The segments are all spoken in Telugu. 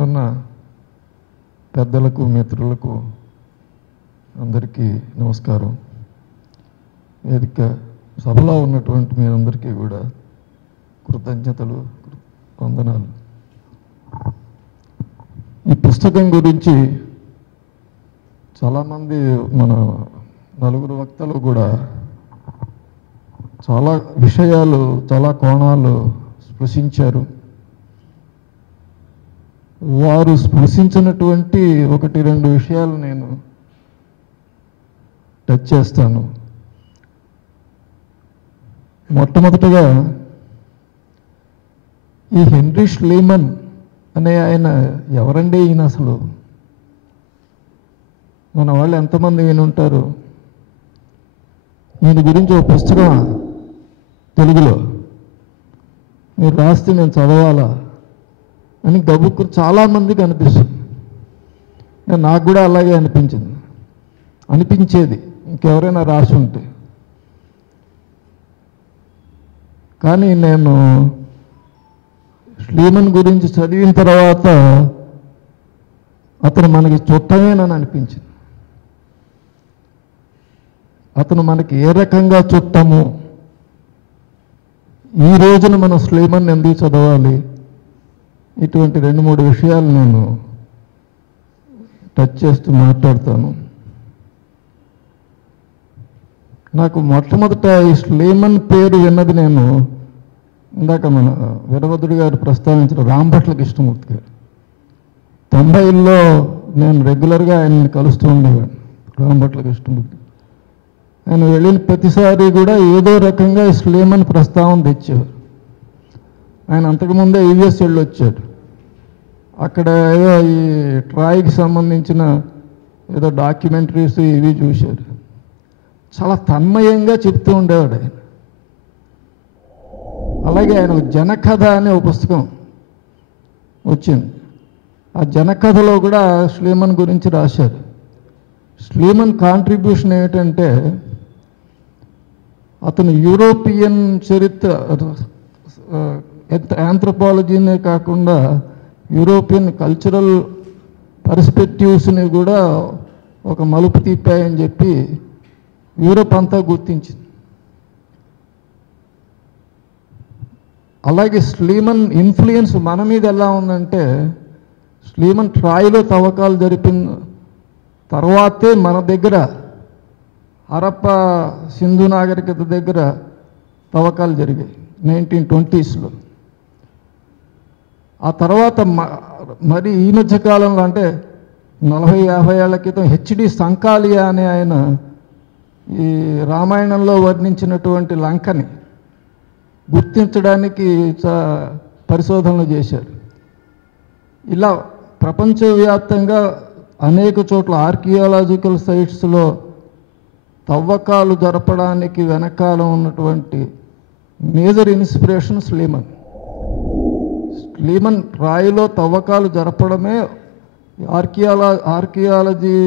ఉన్న పెద్దలకు మిత్రులకు అందరికీ నమస్కారం. వేదిక సభలో ఉన్నటువంటి మీరందరికీ కూడా కృతజ్ఞతలు, వందనాలు. ఈ పుస్తకం గురించి చాలామంది మన నలుగురు వక్తలు కూడా చాలా విషయాలు, చాలా కోణాలు స్పృశించారు. వారు స్పృశించినటువంటి ఒకటి రెండు విషయాలు నేను టచ్ చేస్తాను. మొట్టమొదటిగా ఈ హెన్రీ ష్లీమన్ అనే ఆయన ఎవరండి? ఈయన అసలు మన వాళ్ళు ఎంతమంది ఈయన ఉంటారు? ఈయన గురించి ఒక పుస్తకం తెలుగులో మీరు రాస్తే నేను చదవాలా అని గబుక్కు చాలామందికి అనిపిస్తుంది. నాకు కూడా అలాగే అనిపించేది ఇంకెవరైనా రాసి ఉంటే. కానీ నేను ష్లీమన్ గురించి చదివిన తర్వాత అతను మనకి చుట్టమేనని అనిపించింది. అతను మనకి ఏ రకంగా చుట్టము, ఈ రోజున మనం ష్లీమన్ ఎందుకు చదవాలి, ఇటువంటి రెండు మూడు విషయాలు నేను టచ్ చేస్తూ మాట్లాడతాను. నాకు మొట్టమొదట ఈ ష్లీమన్ పేరు విన్నది నేను ఇందాక మన వీరభద్రుడి గారు ప్రస్తావించిన రాంభట్ల కృష్ణమూర్తి గారు. 90ల్లో నేను రెగ్యులర్గా ఆయన్ని కలుస్తూ ఉండేవాడు. రాంభట్ల కృష్ణమూర్తి ఆయన వెళ్ళిన ప్రతిసారి కూడా ఏదో రకంగా ఈ ష్లీమన్ ప్రస్తావన తెచ్చేవారు. ఆయన అంతకుముందే యుఎస్ వెళ్ళి వచ్చాడు. అక్కడ ఏదో ఈ ట్రాయ్కి సంబంధించిన ఏదో డాక్యుమెంటరీస్ ఇవి చూశారు. చాలా తన్మయంగా చెప్తూ ఉండేవాడు ఆయన. అలాగే ఆయన జనకథ అనే ఒక పుస్తకం వచ్చింది. ఆ జనకథలో కూడా ష్లీమన్ గురించి రాశారు. ష్లీమన్ కాంట్రిబ్యూషన్ ఏమిటంటే అతను యూరోపియన్ చరిత్ర ఆంథ్రోపాలజీనే కాకుండా యూరోపియన్ కల్చరల్ పర్స్పెక్టివ్స్ని కూడా ఒక మలుపు తిప్పాయని చెప్పి యూరోప్ అంతా గుర్తించింది. అలాగే ష్లీమన్ ఇన్ఫ్లుయెన్స్ మన మీద ఎలా ఉందంటే, ష్లీమన్ ట్రాయ్లో తవ్వకాలు జరిపిన తర్వాతే మన దగ్గర హరప్ప సింధు నాగరికత దగ్గర తవ్వకాలు జరిగాయి 1920s. ఆ తర్వాత మరి ఈ మధ్య కాలంలో అంటే 40-50 ఏళ్ల క్రితం హెచ్డి సంకాలియా అనే ఆయన ఈ రామాయణంలో వర్ణించినటువంటి లంకని గుర్తించడానికి పరిశోధనలు చేశారు. ఇలా ప్రపంచవ్యాప్తంగా అనేక చోట్ల ఆర్కియాలజికల్ సైట్స్లో తవ్వకాలు జరపడానికి వెనకాల ఉన్నటువంటి మేజర్ ఇన్స్పిరేషన్ ష్లీమన్. ష్లీమన్ ట్రాయ్లో తవ్వకాలు జరపడమే ఆర్కియాలజీ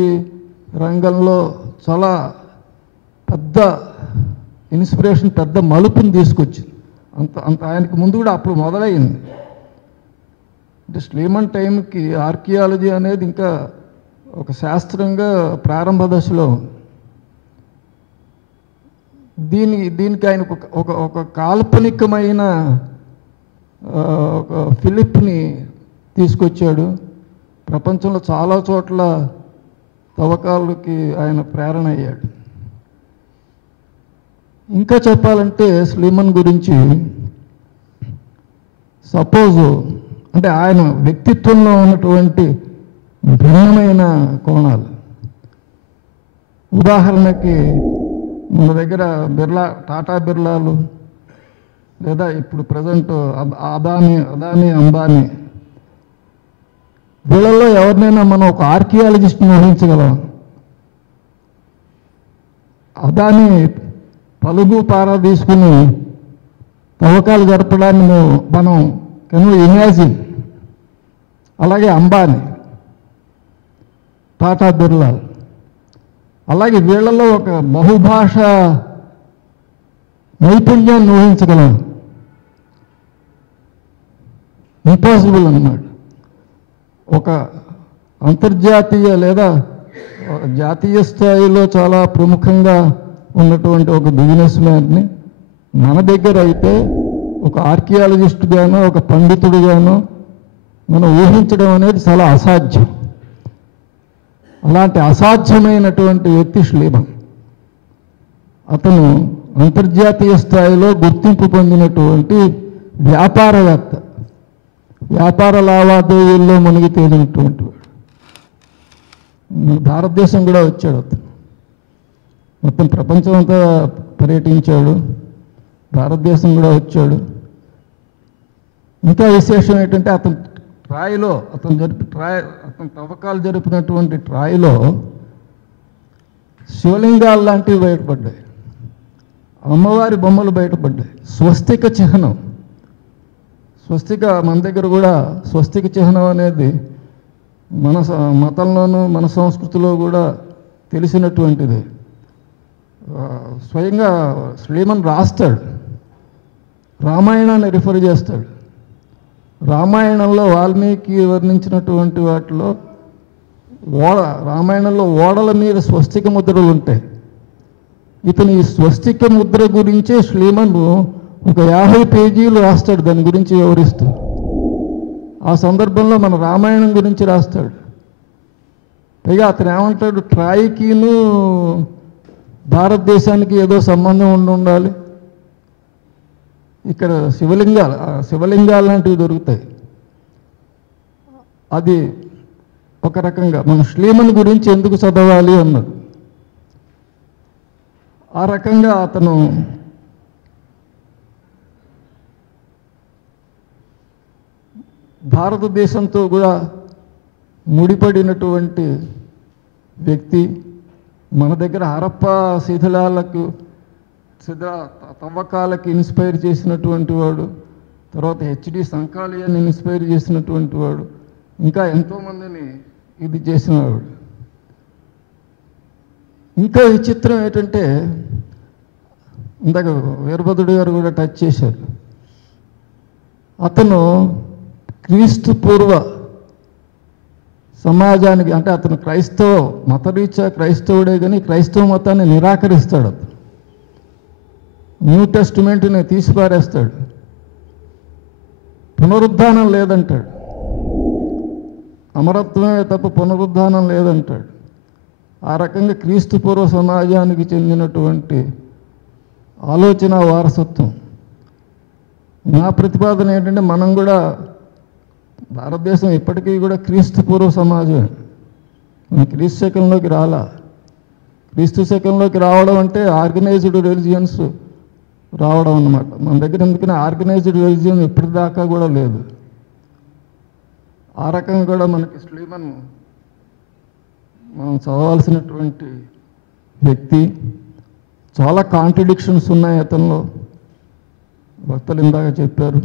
రంగంలో చాలా పెద్ద ఇన్స్పిరేషన్, పెద్ద మలుపుని తీసుకొచ్చింది. అంత ఆయనకి ముందు కూడా అప్పుడు మొదలైంది. అంటే ష్లీమన్ టైంకి ఆర్కియాలజీ అనేది ఇంకా ఒక శాస్త్రంగా ప్రారంభ దశలో ఉంది. దీనికి ఆయన ఒక కాల్పనికమైన ఒక ఫిలిప్ని తీసుకొచ్చాడు. ప్రపంచంలో చాలా చోట్ల తవ్వకాలకి ఆయన ప్రేరణ అయ్యాడు. ఇంకా చెప్పాలంటే ష్లీమన్ గురించి సపోజు అంటే ఆయన వ్యక్తిత్వంలో ఉన్నటువంటి భిన్నమైన కోణాలు, ఉదాహరణకి మన దగ్గర టాటా బిర్లాలు లేదా ఇప్పుడు ప్రజెంట్ అదానీ అంబానీ, వీళ్ళల్లో ఎవరినైనా మనం ఒక ఆర్కియాలజిస్ట్ని ఊహించగలం? అదానీ పలుగు పారా తీసుకుని తవ్వకాలు జరపడాన్ని మనం కెన్ ఇమాజిన్. అలాగే అంబానీ, టాటా బిర్లాలు, అలాగే వీళ్ళలో ఒక బహుభాష నైపుణ్యాన్ని ఊహించగలం. ఇంపాసిబుల్ అన్నాడు. ఒక అంతర్జాతీయ లేదా జాతీయ స్థాయిలో చాలా ప్రముఖంగా ఉన్నటువంటి ఒక బిజినెస్ మ్యాన్ని మన దగ్గర అయితే ఒక ఆర్కియాలజిస్టుగానో ఒక పండితుడిగానో మనం ఊహించడం అనేది చాలా అసాధ్యం. అలాంటి అసాధ్యమైనటువంటి వ్యక్తి ష్లీమన్. అతను అంతర్జాతీయ స్థాయిలో గుర్తింపు పొందినటువంటి వ్యాపారవేత్త, వ్యాపార లావాదేవీల్లో మునిగి తేలినటువంటి వాడు. భారతదేశం కూడా వచ్చాడు అతను, మొత్తం ప్రపంచం అంతా పర్యటించాడు, భారతదేశం కూడా వచ్చాడు. ఇంకా విశేషం ఏంటంటే అతను ట్రాయ్లో అతను తవ్వకాలు జరిపినటువంటి ట్రాయ్లో శివలింగాలు లాంటివి బయటపడ్డాయి, అమ్మవారి బొమ్మలు బయటపడ్డాయి, స్వస్తిక చిహ్నం. స్వస్తిక మన దగ్గర కూడా స్వస్తిక చిహ్నం అనేది మన మతంలోనూ మన సంస్కృతిలో కూడా తెలిసినటువంటిది. స్వయంగా శ్రీమన్ రాస్తాడు, రామాయణాన్ని రిఫర్ చేస్తాడు. రామాయణంలో వాల్మీకి వర్ణించినటువంటి వాటిలో రామాయణంలో ఓడల మీద స్వస్తిక ముద్రలు ఉంటాయి. ఇతను ఈ స్వస్తిక ముద్ర గురించే శ్రీమన్ ఒక 50 పేజీలు రాస్తాడు, దాని గురించి వివరిస్తూ. ఆ సందర్భంలో మన రామాయణం గురించి రాస్తాడు. పైగా అతను ఏమంటాడు, ట్రాయ్కిను భారతదేశానికి ఏదో సంబంధం ఉండాలి, ఇక్కడ శివలింగాలు లాంటివి దొరుకుతాయి. అది ఒక రకంగా మన శ్లీమన్ గురించి ఎందుకు చదవాలి అన్నది. ఆ రకంగా అతను భారతదేశంతో కూడా ముడిపడినటువంటి వ్యక్తి. మన దగ్గర హరప్ప తవ్వకాలకి ఇన్స్పైర్ చేసినటువంటి వాడు, తర్వాత హెచ్డి సంకాలియాన్ని ఇన్స్పైర్ చేసినటువంటి వాడు, ఇంకా ఎంతోమందిని ఇది చేసినవాడు. ఇంకా విచిత్రం ఏంటంటే, ఇందాక వీరభద్రుడు గారు కూడా టచ్ చేశారు, అతను క్రీస్తు పూర్వ సమాజానికి, అంటే అతను మతరీత్యా క్రైస్తవుడే కానీ క్రైస్తవ మతాన్ని నిరాకరిస్తాడు. అతను న్యూ టెస్టిమెంట్ని తీసిపారేస్తాడు, పునరుద్ధానం లేదంటాడు, అమరత్వమే తప్ప పునరుద్ధానం లేదంటాడు. ఆ రకంగా క్రీస్తు పూర్వ సమాజానికి చెందినటువంటి ఆలోచన వారసత్వం. నా ప్రతిపాదన ఏంటంటే, మనం కూడా భారతదేశం ఇప్పటికీ కూడా క్రీస్తు పూర్వ సమాజమే. క్రీస్తు శకంలోకి క్రీస్తు శకంలోకి రావడం అంటే ఆర్గనైజ్డ్ రిలీజియన్స్ రావడం అన్నమాట. మన దగ్గర ఎందుకని ఆర్గనైజ్డ్ రిలీజియన్ ఇప్పటిదాకా కూడా లేదు. ఆ రకంగా కూడా మనకి శ్లీమన్ మనం చదవాల్సినటువంటి వ్యక్తి. చాలా కాంట్రడిక్షన్స్ ఉన్నాయి అతనిలో, భక్తులు ఇందాక చెప్పారు,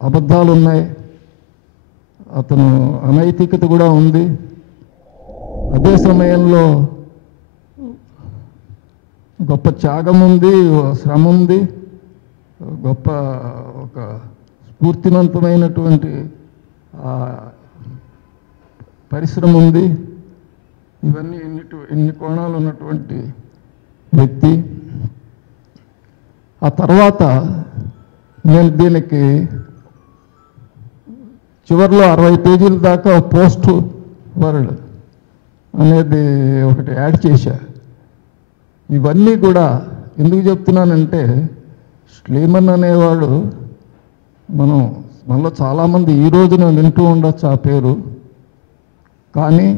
అబద్ధాలు ఉన్నాయి, అతను అనైతికత కూడా ఉంది. అదే సమయంలో గొప్ప త్యాగం ఉంది, శ్రమ ఉంది, గొప్ప ఒక స్ఫూర్తివంతమైనటువంటి పరిశ్రమ ఉంది. ఇవన్నీ ఇన్ని కోణాలు ఉన్నటువంటి వ్యక్తి. ఆ తర్వాత నేను దీనికి చివరిలో 60 పేజీల దాకా పోస్ట్ వర్డ్ అనేది ఒకటి యాడ్ చేశా. ఇవన్నీ కూడా ఎందుకు చెప్తున్నానంటే, శ్లీమన్ అనేవాడు మనలో చాలామంది ఈ రోజున వింటూ ఉండొచ్చు ఆ పేరు, కానీ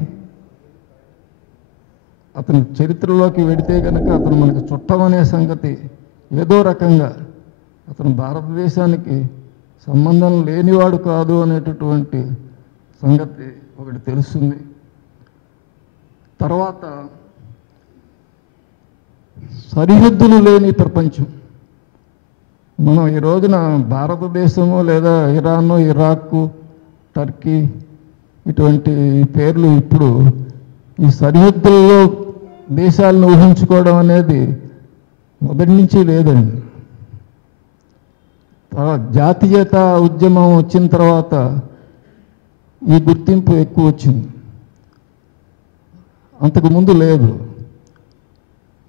అతని చరిత్రలోకి వెడితే కనుక అతను మనకు చుట్టమనే సంగతి ఏదో రకంగా అతను భారతదేశానికి సంబంధం లేనివాడు కాదు అనేటటువంటి సంగతి ఒకటి తెలుస్తుంది. తర్వాత సరిహద్దులు లేని ప్రపంచం. మనం ఈ రోజున భారతదేశము లేదా ఇరాను, ఇరాక్, టర్కీ ఇటువంటి పేర్లు ఇప్పుడు ఈ సరిహద్దుల్లో దేశాలను ఊహించుకోవడం అనేది మొదటి నుంచి లేదండి. జాతీయత ఉద్యమం వచ్చిన తర్వాత ఈ గుర్తింపు ఎక్కువ వచ్చింది, అంతకుముందు లేదు.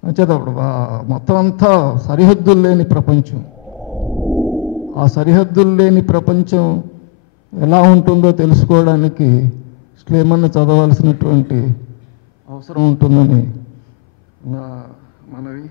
అంచేత మొత్తం అంతా సరిహద్దులు లేని ప్రపంచం. ఆ సరిహద్దులు లేని ప్రపంచం ఎలా ఉంటుందో తెలుసుకోవడానికి స్లేమన్ను చదవాల్సినటువంటి అవసరం ఉంటుందని నా మనవి.